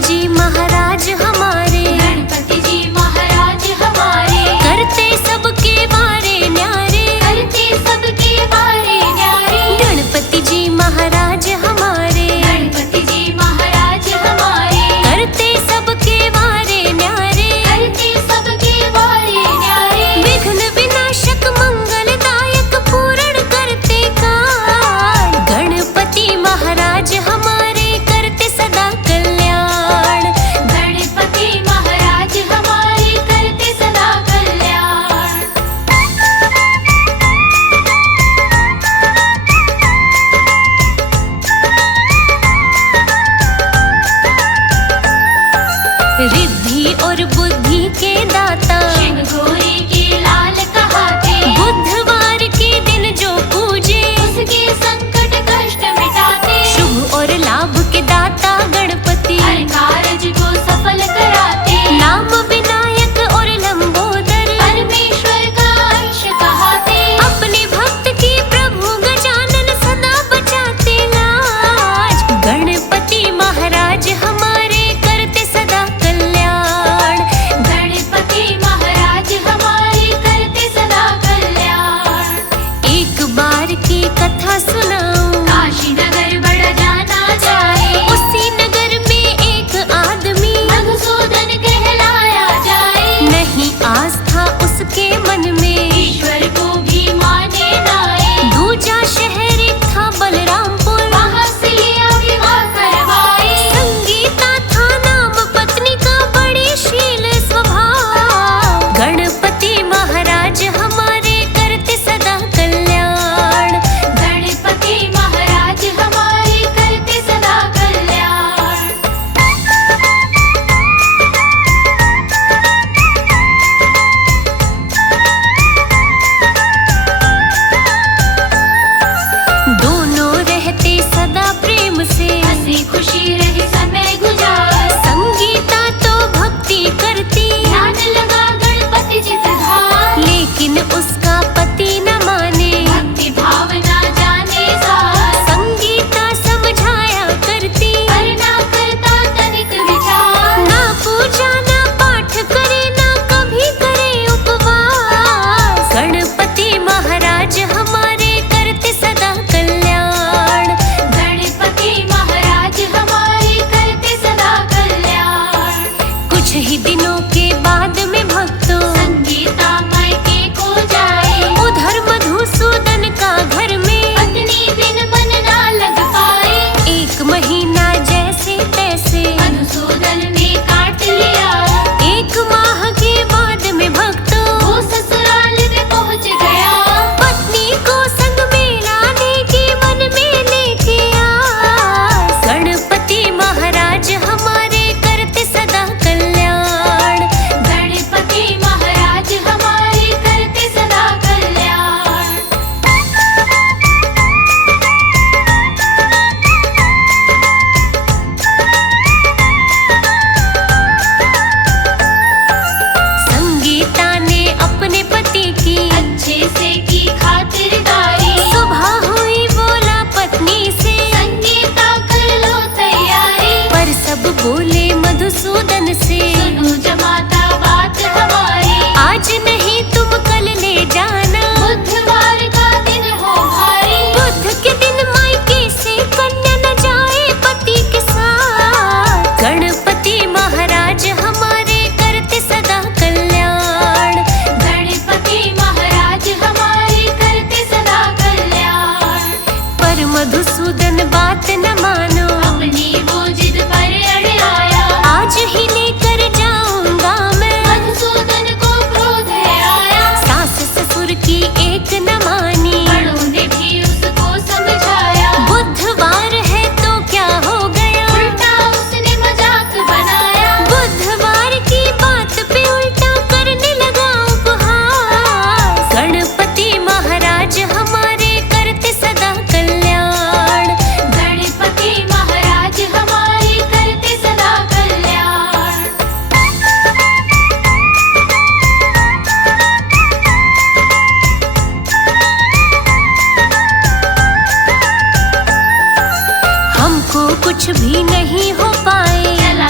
जी महाराज हमारे, गणपति जी महाराज हमारे, करते सबके वारे न्यारे, करते सबके वारे न्यारे। गणपति जी महाराज हमारे, गणपति जी महाराज हमारे, करते सबके वारे न्यारे, करते सबके वारे न्यारे। विघ्न विनाशक मंगलदायक पूर्ण करते काल, गणपति महाराज हमारे करते सदा कल्याण। गणपति महाराज हमारे करते सदा कल्याण। रिद्धि और बुद्धि के दाता, शिव गौरी के लाल कहाते, बुधवार के दिन जो पूजे, उसके संकट कष्ट मिटाते। शुभ और लाभ के दाता गणपति, हर कार्य को सफल कराते। नाम विनायक और लंबोदर, परमेश्वर का अंश कहाते। अपने भक्त की प्रभु गजानन सदा बचाते लाज। गणपति महाराज हमारे करते सदा कल्याण। गणपति महाराज हमारे करते सदा कल्याण। एक बार की कथा सुनाऊं, काशी नगर बड़ा जाना जाए, उसी नगर में एक आदमी, मधुसूदन कहलाया जाए। नहीं आस्था उसके मन में, ईश्वर को भी माने नाए, दूजा शहर था बलरामपुर, वहाँ से लिया विवाह करवाए। संगीता था नाम पत्नी का, बड़ी शील स्वभाव। गणपति महाराज हमारे करते सदा कल्याण। गणपति महाराज हमारे करते सदा कल्याण। दोनों रहते सदा प्रेम से, हंसी खुशी रहे समय गुजार, संगीता तो भक्ति करती, ध्यान लगा गणपति चित्रधार। लेकिन उसका पति न माने, भक्ति भावना जाने सार, संगीता समझाया करती, पर ना करता तनिक विचार। ना पूजा ना पाठ करे, ना कभी करे उपवास। गणपति महाराज हमारे करते सदा कल्याण। गणपति महाराज हमारे करते सदा कल्याण। कुछ ही दिनों के बाद में भक्तों, संगीता मायके को जाए, उधर मधुसूदन का घर में, पत्नी बिन मन ना लग पाए। एक महीना जैसे तैसे, मधुसूदन ने काट लिया, एक माह के बाद में भक्तों, वो ससुराल में पहुंच गया। पत्नी को संग में लाने के मन में लेके आस। गणपति महाराज हमारे करते सदा कल्याण। गणपति महाराज हमारे करते सदा कल्याण। संगीता ने अपने पति की अच्छे से की खातिरदारी, सुबह हुई बोला पत्नी से, संगीता कर लो तैयारी। पर सब बोले मधुसूदन से, सुनो जमाता बात हमारी, आज नहीं तुम कल ले जाना। बुधवार का दिन हो भारी, बुध के दिन मायके से कन्या न जाए पति के साथ। गणपति महाराज हमारे करते सदा कल्याण। गणपति महाराज हमारे करते सदा कल्याण। पर मधुसूदन बात न मानो, अपनी वो जिद पर अड़ आया, आज ही लेकर जाऊंगा मैं। मधुसूदन को क्रोध है आया, सास ससुर की एक न मानी, बड़ों ने भी उसको समझाया। बुधवार है तो क्या हो गया, उल्टा उसने मजाक बनाया, बुधवार की बात पे उल्टा करने लगा उपहास। गणपति महाराज हमारे करते सदा कल्याण। गणपति महाराज हमारे करते सदा कल्याण। हमको कुछ भी नहीं हो पाए, चला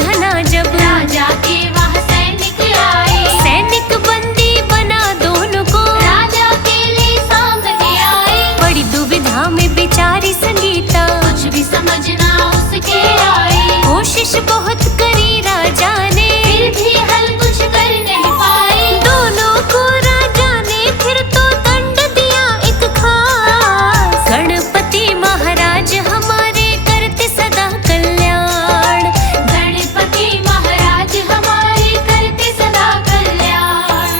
धना जब राजा के वहाँ सैनिक आए, सैनिक बंदी बना दोनों को राजा के लिए सामने आए। बड़ी दुविधा में बेचारी संगीता, कुछ भी समझना उसके आए, कोशिश बहुत करी राजा ने, फिर भी हल कुछ कर नहीं पाए। दोनों को राजा ने फिर तो दंड दिया एक खास। गणपति महाराज हमारे करते सदा कल्याण, गणपति महाराज हमारे करते सदा कल्याण।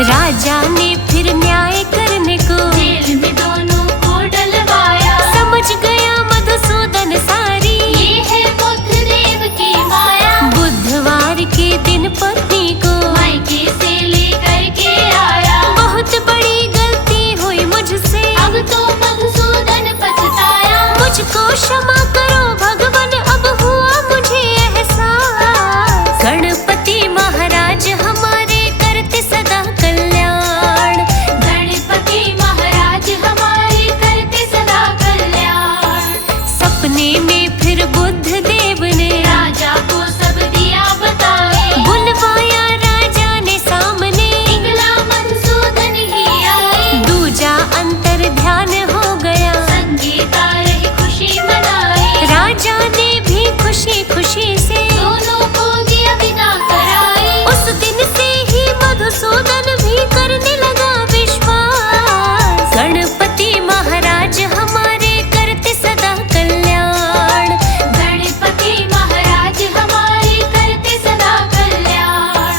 राजा ने फिर न्याय करने को जेल में दोनों को डलवाया, समझ गया मधुसूदन सारी, ये है बुद्ध देव की माया। बुधवार के दिन पत्नी को मायके से लेकर के आया, बहुत बड़ी गलती हुई मुझसे, अब तो मधुसूदन पछताया। मुझको क्षमा करो भगवान, अब हुआ मुझे एहसास। गणपति महाराज हमारे करते सदा कल्याण, गणपति महाराज हमारे करते सदा कल्याण। सपने में फिर बुद्ध देव ने राजा को सब दिया बताए, बुलवाया राजा ने सामने, निकला मधुसूदन ही आए। दूजा अंतर ध्यान हो गया, संगीता रही खुशी मनाए, राजा ने भी खुशी खुशी से दोनों को दिया विदा कराए। उस दिन से ही मधुसूदन भी करने लगा विश्वास। गणपति महाराज हमारे करते सदा कल्याण, गणपति महाराज हमारे करते सदा कल्याण।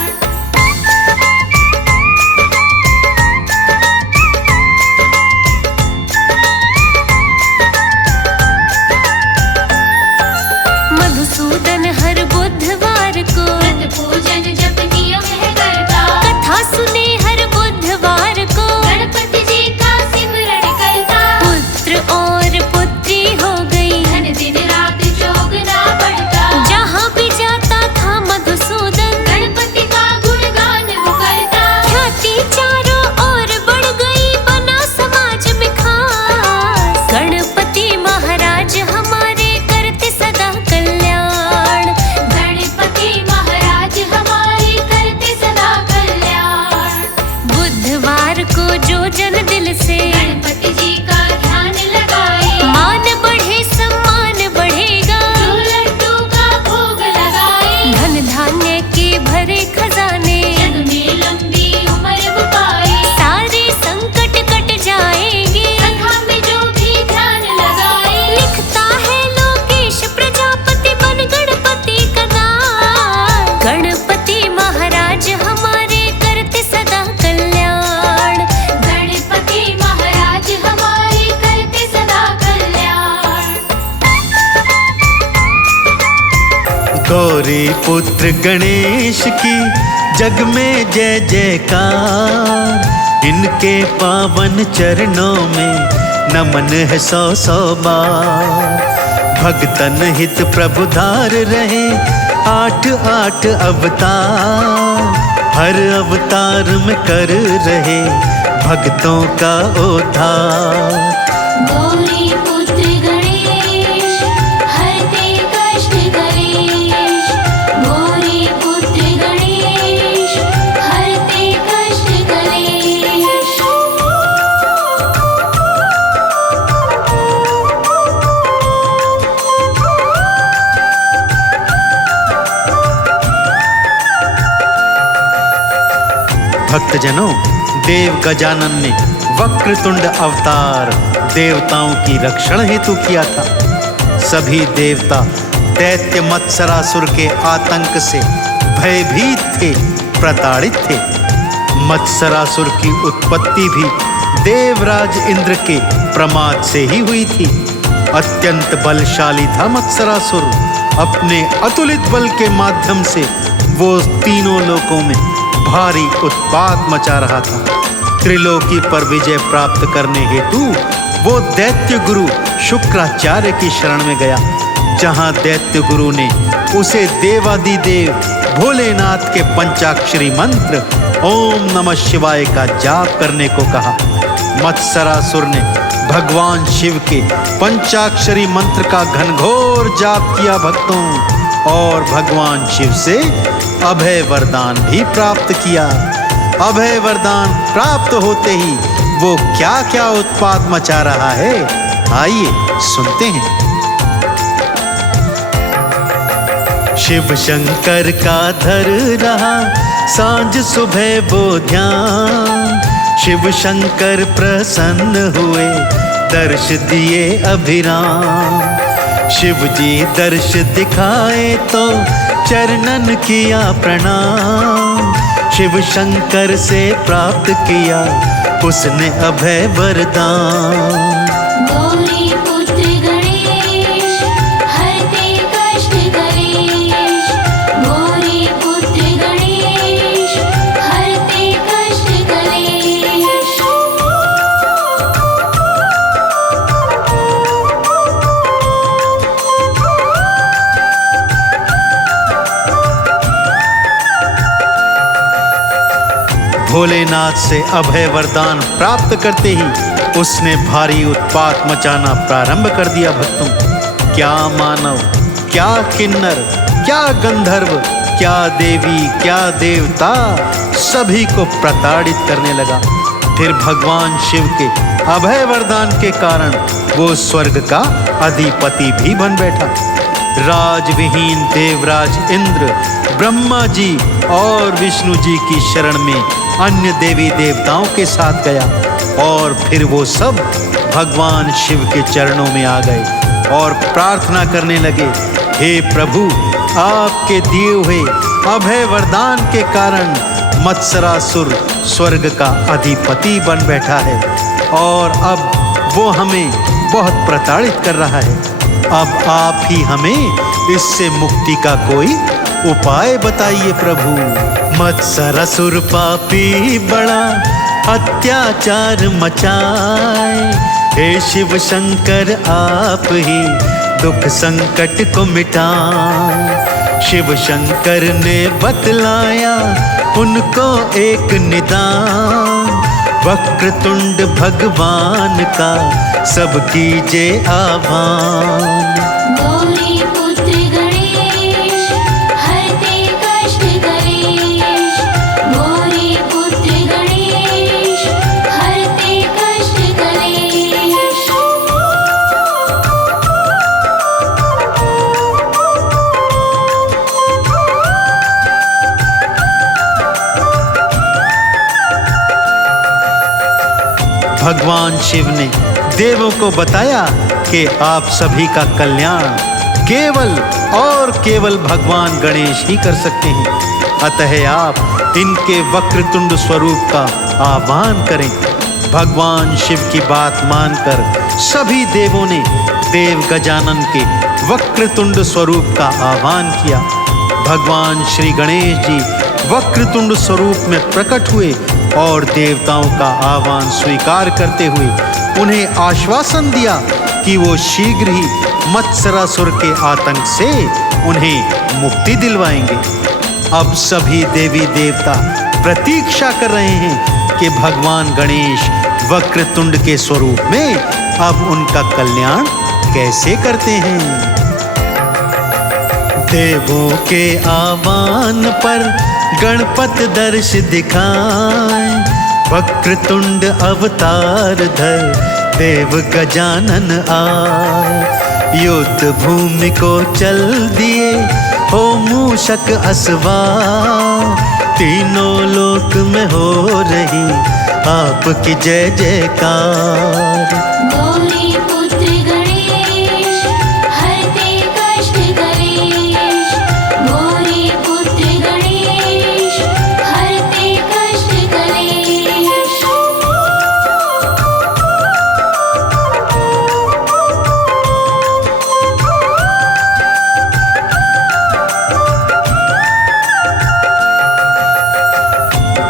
मधुसूदन हर बुधवार को व्रत पूजन जप नियम है करता, कथा सुने हर बुधवार को, गणपति जी का सिमरन करता। पुत्र और पुत्री हो गई, धन दिन रात चौगुना बढ़ता, जहाँ भी जाता था मधुसूदन गणपति का गुणगान वो करता। ख्याति चारों ओर बढ़ गई, बना समाज में खास। गणपति महाराज हमारे करते सदा कल्याण, गणपति महाराज हमारे करते सदा कल्याण। बुधवार को जो जन दिल से गणपति जी का ध्यान लगाए, मान बढ़े सम्मान बढ़ेगा, जो लड्डू का भोग लगाए। धन धान्य के भरे खजाने, जग में लंबी उम्र वो पाए, सारे संकट कट जाएंगे। कथा में जो भी ध्यान लगाए, लिखता है लोकेश प्रजापति बन गणपति का दान। गणपति महाराज हमारे करते सदा कल्याण, गणपति महाराज हमारे करते सदा कल्याण। गौरी पुत्र गणेश की जग में जय जयकार, इनके पावन चरणों में नमन है सौ सौ बार। भगतन हित प्रभुधार रहे 8 अवतार, हर अवतार में कर रहे भक्तों का उद्धार। गौरी पुत्र गणेश हरते कष्ट कलेश, गौरी पुत्र गणेश हरते कष्ट कलेश। भक्तजनों, देव गजानन ने वक्रतुंड अवतार देवताओं की रक्षण हेतु किया था। सभी देवता दैत्य मत्सरासुर के आतंक से भयभीत थे, प्रताड़ित थे। मत्सरासुर की उत्पत्ति भी देवराज इंद्र के प्रमाद से ही हुई थी। अत्यंत बलशाली था मत्सरासुर। अपने अतुलित बल के माध्यम से वो तीनों लोकों में भारी उत्पात मचा रहा था। त्रिलोकी पर विजय प्राप्त करने हेतु वो दैत्य गुरु शुक्राचार्य की शरण में गया, जहां दैत्य गुरु ने उसे देवादिदेव भोलेनाथ के पंचाक्षरी मंत्र ओम नमः शिवाय का जाप करने को कहा। मत्सरासुर ने भगवान शिव के पंचाक्षरी मंत्र का घनघोर जाप किया भक्तों, और भगवान शिव से अभय वरदान भी प्राप्त किया। अभय वरदान प्राप्त होते ही वो क्या क्या उत्पात मचा रहा है, आइए सुनते हैं। शिव शंकर का धर रहा सांझ सुबह वो ध्यान, शिव शंकर प्रसन्न हुए दर्श दिए अभिराम। शिव जी दर्श दिखाए तो चरणन किया प्रणाम, शिव शंकर से प्राप्त किया उसने अभय वरदान। गौरी पुत्र गणेश हरते कष्ट कलेश, गौरी पुत्र गणेश हरते कष्ट कलेश। भोलेनाथ से अभय वरदान प्राप्त करते ही उसने भारी उत्पात मचाना प्रारंभ कर दिया भक्तों। क्या मानव, क्या किन्नर, क्या गंधर्व, क्या देवी, क्या देवता, सभी को प्रताड़ित करने लगा। फिर भगवान शिव के अभय वरदान के कारण वो स्वर्ग का अधिपति भी बन बैठा। राजविहीन देवराज इंद्र ब्रह्मा जी और विष्णु जी की शरण में अन्य देवी देवताओं के साथ गया, और फिर वो सब भगवान शिव के चरणों में आ गए और प्रार्थना करने लगे, हे प्रभु, आपके दिए हुए अभय वरदान के कारण मत्सरासुर स्वर्ग का अधिपति बन बैठा है और अब वो हमें बहुत प्रताड़ित कर रहा है। अब आप ही हमें इससे मुक्ति का कोई उपाय बताइए प्रभु। मत्सरासुर पापी बड़ा अत्याचार मचाए, हे शिव शंकर आप ही दुख संकट को मिटाए। शिव शंकर ने बतलाया उनको एक निदान, वक्रतुंड भगवान का सब कीजिए आह्वान। गौरी पुत्र गणेश हरते कष्ट कलेश, गौरी पुत्र गणेश हरते कष्ट कलेश। भगवान शिव ने देवों को बताया कि आप सभी का कल्याण केवल और केवल भगवान गणेश ही कर सकते हैं, अतः आप इनके वक्रतुंड स्वरूप का आह्वान करें। भगवान शिव की बात मानकर सभी देवों ने देव गजानन के वक्रतुंड स्वरूप का आह्वान किया। भगवान श्री गणेश जी वक्रतुंड स्वरूप में प्रकट हुए और देवताओं का आह्वान स्वीकार करते हुए उन्हें आश्वासन दिया कि वो शीघ्र ही मत्सरासुर के आतंक से उन्हें मुक्ति दिलवाएंगे। अब सभी देवी देवता प्रतीक्षा कर रहे हैं कि भगवान गणेश वक्रतुंड के स्वरूप में अब उनका कल्याण कैसे करते हैं। देवों के आह्वान पर गणपत दर्श दिखाए, वक्रतुंड अवतार धर देव गजानन आए। युद्ध भूमि को चल दिए हो मूषक असवार, तीनों लोक में हो रही आपकी जय जयकार। गौरी पुत्र गणेश हरते कष्ट कलेश, गौरी पुत्र गणेश हरते कष्ट कलेश।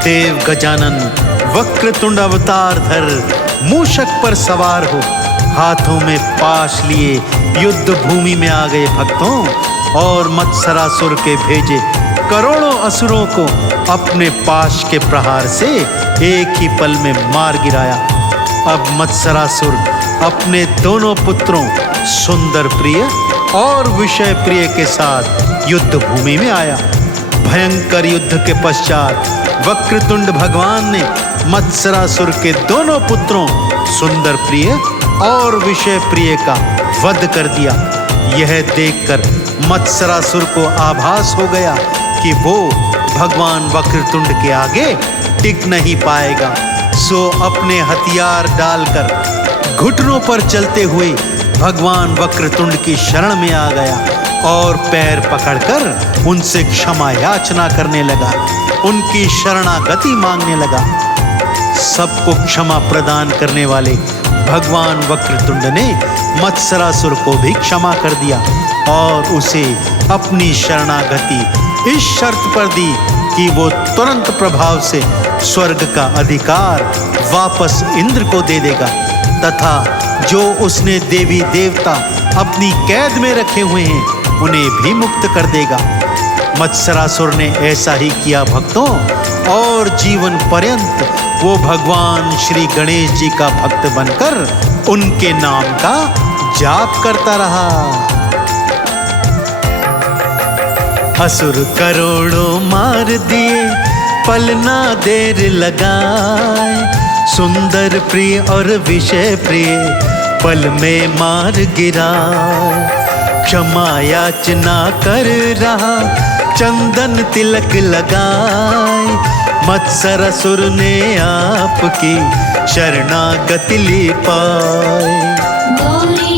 देव गजानन वक्रतुंड अवतार धर मूषक पर सवार हो हाथों में पाश लिए युद्ध भूमि में आ गए भक्तों, और मत्सरासुर के भेजे करोड़ों असुरों को अपने पाश के प्रहार से एक ही पल में मार गिराया। अब मत्सरासुर अपने दोनों पुत्रों सुंदर प्रिय और विषय प्रिय के साथ युद्ध भूमि में आया। भयंकर युद्ध के पश्चात वक्रतुंड भगवान ने मत्सरासुर के दोनों पुत्रों सुंदर प्रिय और विषय प्रिय का वध कर दिया। यह देखकर मत्सरासुर को आभास हो गया कि वो भगवान वक्रतुंड के आगे टिक नहीं पाएगा। सो अपने हथियार डालकर घुटनों पर चलते हुए भगवान वक्रतुंड की शरण में आ गया और पैर पकड़कर उनसे क्षमा याचना करने लगा, उनकी शरणागति मांगने लगा। सबको क्षमा प्रदान करने वाले भगवान वक्रतुंड ने मत्सरासुर को भी क्षमा कर दिया और उसे अपनी शरणागति इस शर्त पर दी कि वो तुरंत प्रभाव से स्वर्ग का अधिकार वापस इंद्र को दे देगा तथा जो उसने देवी देवता अपनी कैद में रखे हुए हैं उन्हें भी मुक्त कर देगा। मत्सरासुर ने ऐसा ही किया भक्तों, और जीवन पर्यंत वो भगवान श्री गणेश जी का भक्त बनकर उनके नाम का जाप करता रहा। असुर करोड़ों मार दिए, पल ना देर लगाए, सुंदर प्रिय और विषय प्रिय पल में मार गिरा। क्षमा याचना कर रहा, चंदन तिलक लगाए, मत्सरासुर ने आपकी शरणागति ली पाए। गौरी